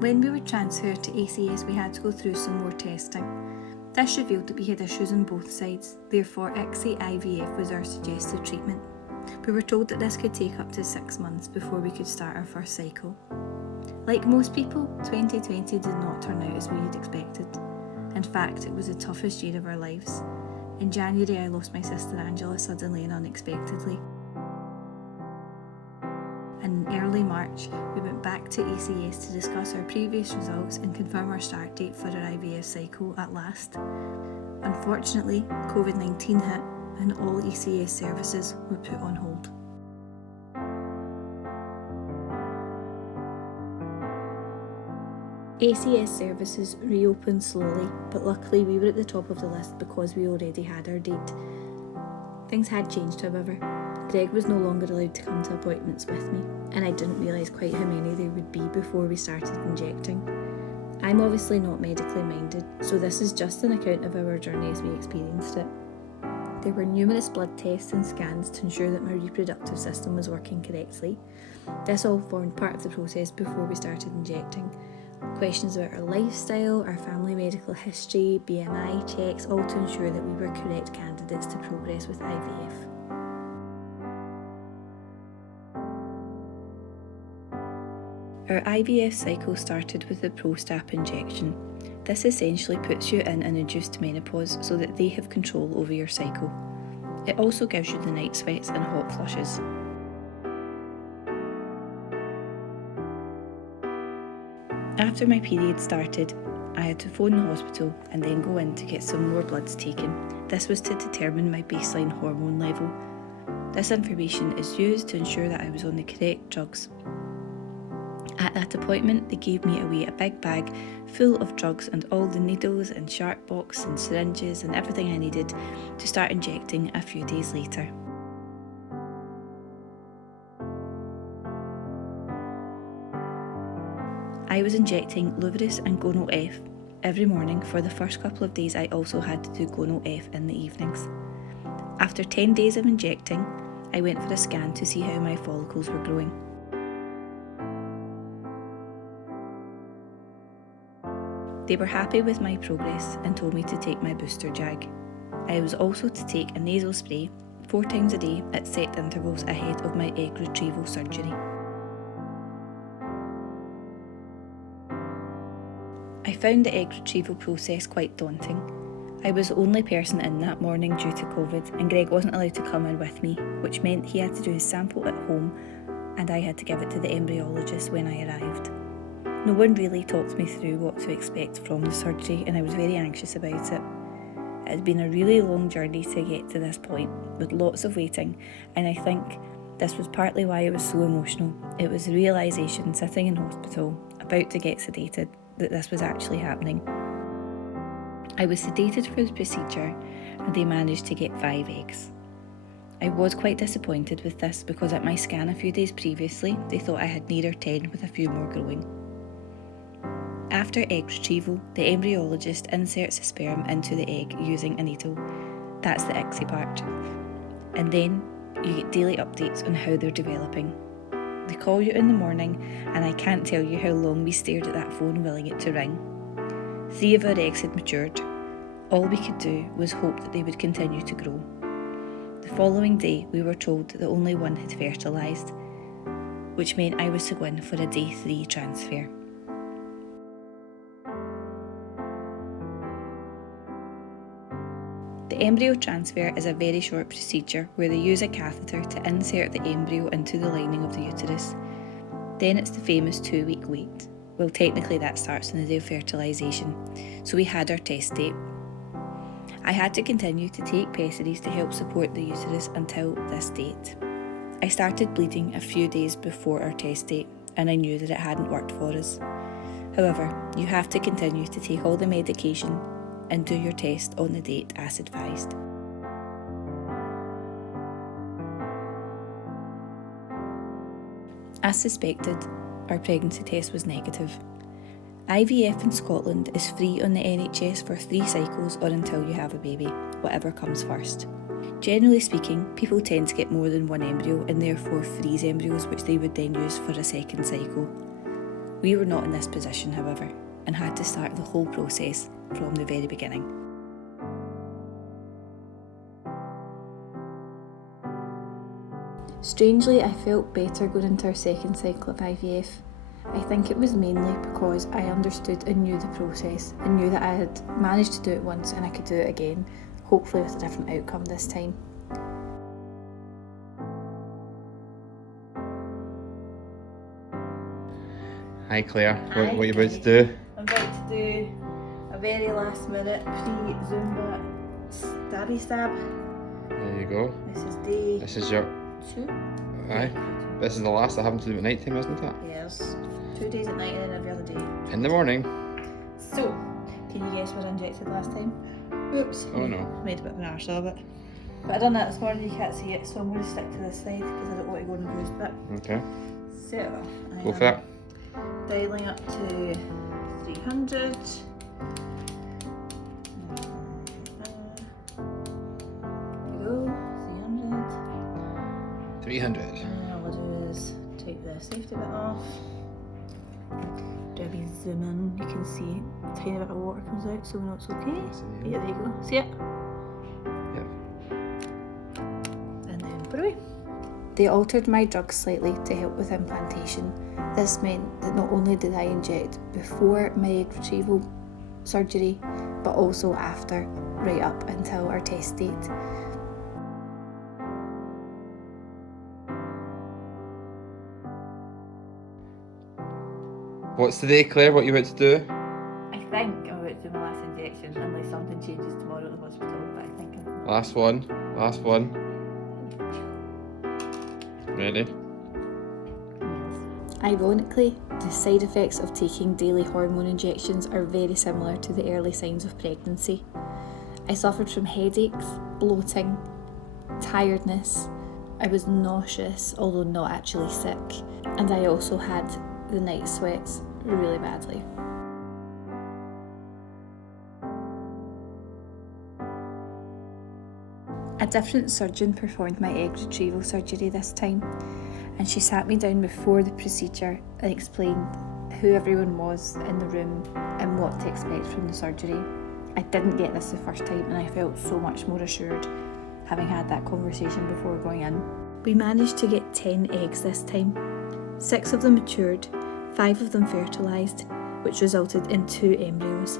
When we were transferred to ACS, we had to go through some more testing. This revealed that we had issues on both sides, therefore IVF was our suggested treatment. We were told that this could take up to 6 months before we could start our first cycle. Like most people, 2020 did not turn out as we had expected. In fact, it was the toughest year of our lives. In January, I lost my sister Angela suddenly and unexpectedly. In early March, we went back to ACS to discuss our previous results and confirm our start date for our IVF cycle at last. Unfortunately, COVID-19 hit and all ACS services were put on hold. ACS services reopened slowly, but luckily we were at the top of the list because we already had our date. Things had changed, however. Greg was no longer allowed to come to appointments with me, and I didn't realise quite how many there would be before we started injecting. I'm obviously not medically minded, so this is just an account of our journey as we experienced it. There were numerous blood tests and scans to ensure that my reproductive system was working correctly. This all formed part of the process before we started injecting. Questions about our lifestyle, our family medical history, BMI checks, all to ensure that we were correct candidates to progress with IVF. Our IVF cycle started with the ProStap injection. This essentially puts you in an induced menopause so that they have control over your cycle. It also gives you the night sweats and hot flushes. After my period started, I had to phone the hospital and then go in to get some more bloods taken. This was to determine my baseline hormone level. This information is used to ensure that I was on the correct drugs. At that appointment, they gave me away a big bag full of drugs and all the needles and sharp box and syringes and everything I needed to start injecting a few days later. I was injecting Luvaris and Gono F every morning. For the first couple of days I also had to do Gono F in the evenings. After 10 days of injecting, I went for a scan to see how my follicles were growing. They were happy with my progress and told me to take my booster jag. I was also to take a nasal spray 4 times a day at set intervals ahead of my egg retrieval surgery. I found the egg retrieval process quite daunting. I was the only person in that morning due to COVID, and Greg wasn't allowed to come in with me, which meant he had to do his sample at home and I had to give it to the embryologist when I arrived. No one really talked me through what to expect from the surgery, and I was very anxious about it. It had been a really long journey to get to this point, with lots of waiting, and I think this was partly why I was so emotional. It was the realisation, sitting in hospital, about to get sedated, that this was actually happening. I was sedated for the procedure, and they managed to get 5 eggs. I was quite disappointed with this because at my scan a few days previously, they thought I had nearer 10 with a few more growing. After egg retrieval, the embryologist inserts the sperm into the egg using a needle. That's the ICSI part. And then you get daily updates on how they're developing. They call you in the morning, and I can't tell you how long we stared at that phone willing it to ring. 3 of our eggs had matured. All we could do was hope that they would continue to grow. The following day, we were told that only 1 had fertilised, which meant I was to go in for a day 3 transfer. The embryo transfer is a very short procedure where they use a catheter to insert the embryo into the lining of the uterus. Then it's the famous 2-week wait. Well, technically that starts on the day of fertilisation, so we had our test date. I had to continue to take pessaries to help support the uterus until this date. I started bleeding a few days before our test date, and I knew that it hadn't worked for us. However, you have to continue to take all the medication and do your test on the date as advised. As suspected, our pregnancy test was negative. IVF in Scotland is free on the NHS for 3 cycles or until you have a baby, whatever comes first. Generally speaking, people tend to get more than 1 embryo and therefore freeze embryos, which they would then use for a second cycle. We were not in this position, however, and had to start the whole process from the very beginning. Strangely, I felt better going into our second cycle of IVF. I think it was mainly because I understood and knew the process and knew that I had managed to do it once and I could do it again, hopefully with a different outcome this time. Hi Claire, Hi, what are you about to do? I'm about to do a very last minute pre-Zumba stabby stab. There you go. This is day This is your... 2. Aye. This is the last I have to do at night time, isn't it? Yes, 2 days at night and then every other day. In the morning. So, can you guess what I injected last time? Oops. Oh no. Made a bit of an arse of it. But I done that this morning, you can't see it, so I'm going to stick to this side because I don't want to go in the bruised bit. Okay. So, Go for it. Dialing up to 300. There you go, 300. 300. And all I'll do is take the safety bit off. Do a wee zoom in, you can see a tiny bit of water comes out, so we know it's okay. Yeah, there you go. See it? Yep. And then put away. They altered my drugs slightly to help with implantation. This meant that not only did I inject before my egg retrieval surgery, but also after, right up until our test date. What's today, Claire? What are you about to do? I think I'm about to do my last injection unless something changes tomorrow at the hospital, but I think I'm... Last one. Last one. Ready? Ironically, the side effects of taking daily hormone injections are very similar to the early signs of pregnancy. I suffered from headaches, bloating, tiredness. I was nauseous, although not actually sick, and I also had the night sweats really badly. A different surgeon performed my egg retrieval surgery this time, and she sat me down before the procedure and explained who everyone was in the room and what to expect from the surgery. I didn't get this the first time and I felt so much more assured having had that conversation before going in. We managed to get 10 eggs this time. 6 of them matured, 5 of them fertilised, which resulted in 2 embryos,